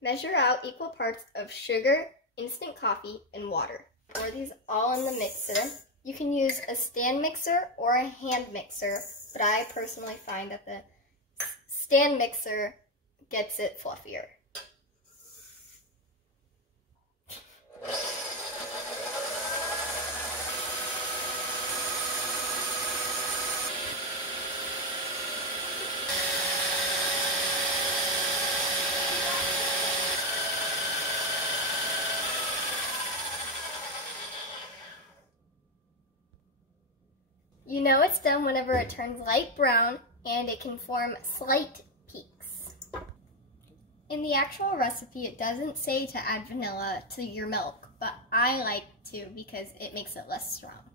Measure out equal parts of sugar, instant coffee, and water. Pour these all in the mixer. You can use a stand mixer or a hand mixer, but I personally find that the stand mixer gets it fluffier. You know it's done whenever it turns light brown and it can form slight peaks. In the actual recipe, it doesn't say to add vanilla to your milk, but I like to because it makes it less strong.